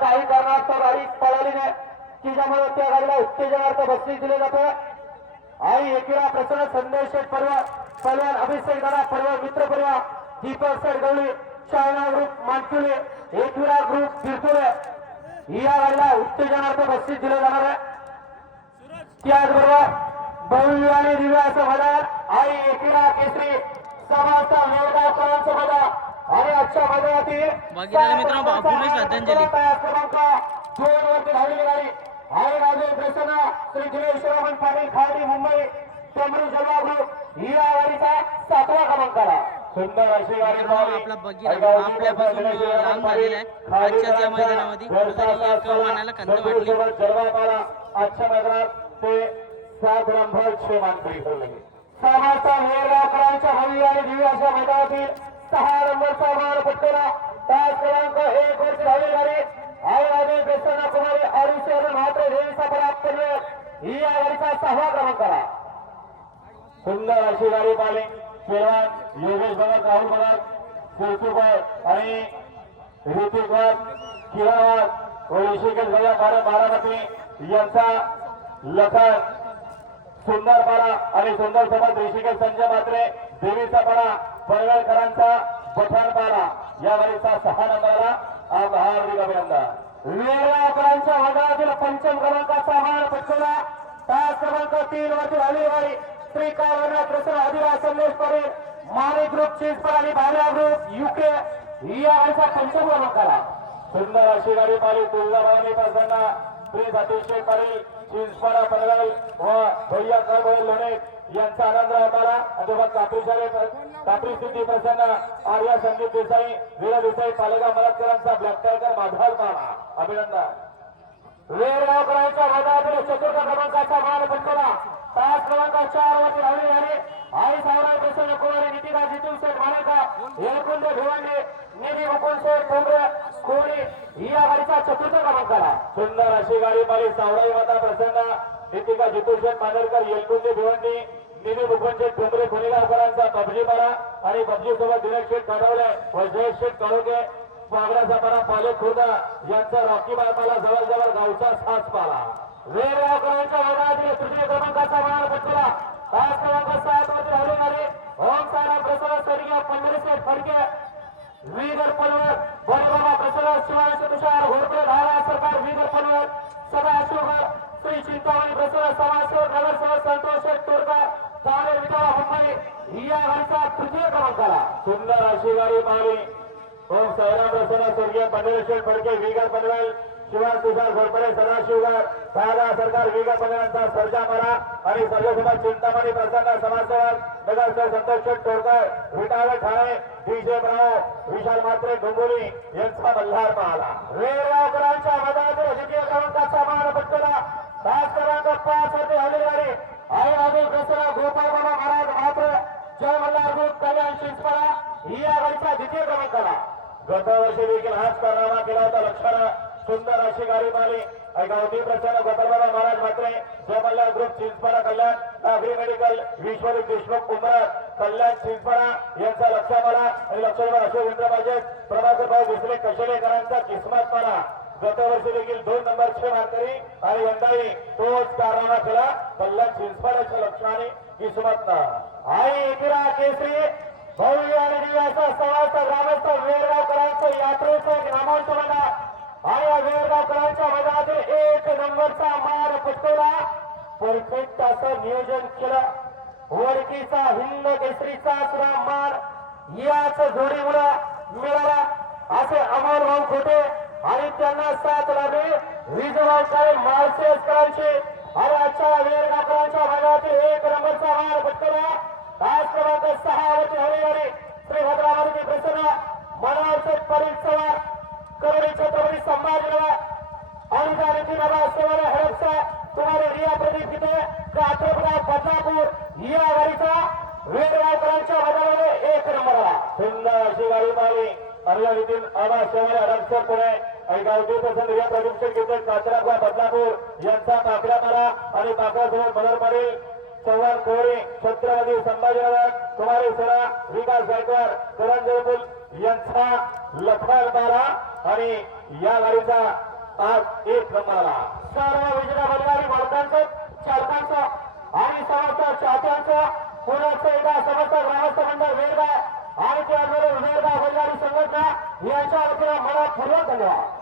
काही कारणास्तव गाडी पळाली नाही की ज्यामुळे त्या गाडीला उत्तेजनार्थ बक्षीस दिले जाते। आई एकीला प्रसन्न संदेश परिवार पहलवान अभिषेक दादा परिवार मित्र परिवार दीपक सर गवळी चायना ग्रुप मानकुले एकविरा ग्रुप तिरतुळे या गाडीला उत्तेजनार्थ बक्षीस दिले जाणार आहे। त्याचबरोबर भव्य आणि दिव्य असं मैदान आई एकीरा केसरी समाजचा मेळगावकरांचं मैदान आणि आजच्या मैदानातील मित्रांनो बापूने श्रद्धांजली क्रमांक 2 वरती धावलेली गाडी आई राजे प्रसन्न श्री दिनेशरामन पाटील खाडी मुंबई टेंबरी जलवा ग्रुप या गाडीचा 7वा क्रमांक आला। सुंदर अशी गाडी आपला बगीरा आपल्यापासून लांब झालेला आहे आजच्या या मैदानामध्ये मनाला खंत वाटली। आजच्या मैदानात ते 7 नंबर 6 मानकरी ठरले। समाजचा मेळगावकरांच्या भव्य आणि दिव्य अशा मैदानातील 6 नंबरचा मान पटकवला तास क्रमांक 1 वरती धावलेली गाडी आई राजे प्रसन्न कुमारी आरुषी मात्र देवीचा प्राप्त ही या गाडीचा 6वा क्रमांक आला। सुंदर अशी गाडी पाहिली पेलवान योगेश भगत राहुल भगत सुरसुकर आणि ऋतिक भगत किरण भगत व ऋषिकेश भैया बारामती यांचा लखन सुंदर पाडा आणि सुंदर सोबत ऋषिकेश संजय मात्रे देवीचा पाडा पनवेलकरांचा पठाण पाडा या गाडीचा 6 नंबरला हार्दिक अभिनंदन। मेळगावकरांच्या मैदानातील 5म क्रमांकाचा मान पटकवला तास क्रमांक 3 वरती धावलेली गाडी श्रीकार प्रसन्न अधिराज संदेश पडेल माने ग्रुप चिंचपड आणि भावना ग्रुप युके या गाडीचा 5मा क्रमांक आला। सुंदर अशी गाडी पाहिली तुळजाभवानी प्रसन्न श्री सतीश पाटील चिंचपाडा पनवेल व भैया कळबळे लोणे यांचा आनंद होताला अथवा कापरी स्थिती प्रसन्न आर्या संदीप देसाई वीर देसाई पालगा मलतकरांचा ब्लॅक टायगर माधव पाडा अभिनंदन। वेरगावकरांच्या मैदानातील 4था क्रमांकाचा मान पटकवला तास क्रमांक 4 वरती धावली गाडी आई सावराय प्रसन्न कुमारी नितिका जितू शेठ मानेका येळकुंडे भिवंडी निधी मुकुंद शेठ ठोंबरे कोणी या गाडीचा 4था क्रमांक आला। सुंदर अशी गाडी पाहिली सावराई माता प्रसन्न नितिका जितू शेठ मानेरकर येळकुंडे भिवंडी निधी मुकुंद शेठ ठोंबरे खुलेगावकरांचा पबजी पाडा आणि पबजी सोबत दिनेश शेठ काढवले व जयेश शेठ काळोखे वागडाचा पाडा पाले खुर्द यांचा रॉकी बायपाला जवळजवळ गावचा 7 पाला। वेरगावकरांच्या मैदानातील 3य क्रमांकाचा मान पटकवला तास क्रमांक 7 वरती धावली गाडी ओम सारा प्रसन्न स्वर्गीय पंढरीशेठ फडके वीगर पनवेल बडबाबा प्रसन्न शिवांश तुषार घोडके धारा सरकार वीगर पनवेल सदाशिवगर श्री चिंतामणी प्रसन्न समाजसेवक नगरसेवक संतोष शेठ तोरकर तारे विटाळा मुंबई या गाडीचा 3य क्रमांक आला। सुंदर अशी गाडी पाहिली ओम साईराम प्रसन्न स्वर्गीय पंढरीशेठ फडके वीगर पनवेल शिवाज तुषार घोरपडे सदाशिवगर दादा सरकार वीगर पनवेलचा सर्जा मारा आणि सर्वसोबत चिंतामणी प्रसन्न समाजसेवक नगरसेवक संतोष शेठ तोरकर विटाळे ठाणे डीजे ब्राव विशाल मात्रे डोंबोली यांचा मल्हार पाहला। वेरगावकरांच्या मैदानातील 2य क्रमांकाचा मान पटकवला तास क्रमांक 5 वरती धावलेली गाडी आई राजे प्रसन्न गोपाळ बाबा महाराज मात्र जय मल्हार ग्रुप कल्याण चिंचपाडा ही या गाडीचा 2य क्रमांक आला। गत वर्षी देखील हाच कारनामा केला होता लक्षणा सुंदर अशी गाडी पाहिली गावठी प्रसन्न गोपालबाबा महाराज मात्रे जय मल्हार ग्रुप चिंचपाडा कल्याण नागरी मेडिकल विश्वजित देशमुख उमर कल्याण चिंचपाडा यांचा लक्षापाडा आणि लक्षावर अशोक इंद्र पाहिजे प्रभाकर भाऊ दुसरे कशेलेकरांचा किस्मत पाडा गत वर्षी देखील 2 नंबरचे मानकरी आणि यंदाही तोच कारनामा केला कल्याण चिंचपाड्याच्या लक्षणाने किस्मत आई एकिरा केसरी भव्य आणि दिव्याचा समाजचा ग्रामस्थ वेरगावकरांचं यात्रेचं नामांकित मैदान आणि या वेरगावकरांच्या मैदानातील 1 नंबरचा मान पटकवला परफेक्ट असं नियोजन केलं वडकीचा हिंद केसरीचा सुद्धा मान याच जोडीमुळे मिळाला असे अमोल भाऊ खोटे आणि त्यांना साथ लाभली विजयवाडे माळशेजकरांची आणि आजच्या वेरगावकरांच्या मैदानातील 1 नंबरचा मान पटकवला तास क्रमांक 6 वरती हरिहरी श्री भद्रावती प्रसन्न मनोहर पाटील चव्हाण करोडी छत्रपती संभाजीनगर आणि जाणीची बाबा सेवाला हडपसा तुम्हाला रिया प्रदीप गीते कात्रपडा बदलापूर या गाडीचा वेरगावकरांच्या मैदानामध्ये 1 नंबर आला। सुंदर अशी गाडी पाहिली अर्या नितीन आबा सेवाला हडपसा पुणे आणि गावठी प्रसन्न रिया प्रदीप गीते कात्रपडा बदलापूर यांचा पाकड्या मारा आणि पाकड्यासोबत मनोहर पाटील चव्हाण कोळी छत्रपती संभाजीनगर कुमारी सरा विकास गायकवाड करण जयपूल यांचा लखल बारा आणि या गाडीचा आज 1 नंबरला सर्व विजेता बैलगाडी मालकांचं चालकांचं आणि समस्त चाहत्यांचं पुण्याचं एका समस्त ग्रामस्थ मंडळ वेळगाव आणि त्याचबरोबर वेळगाव बैलगाडी संघटना यांच्या वतीनं मनपूर्वक धन्यवाद.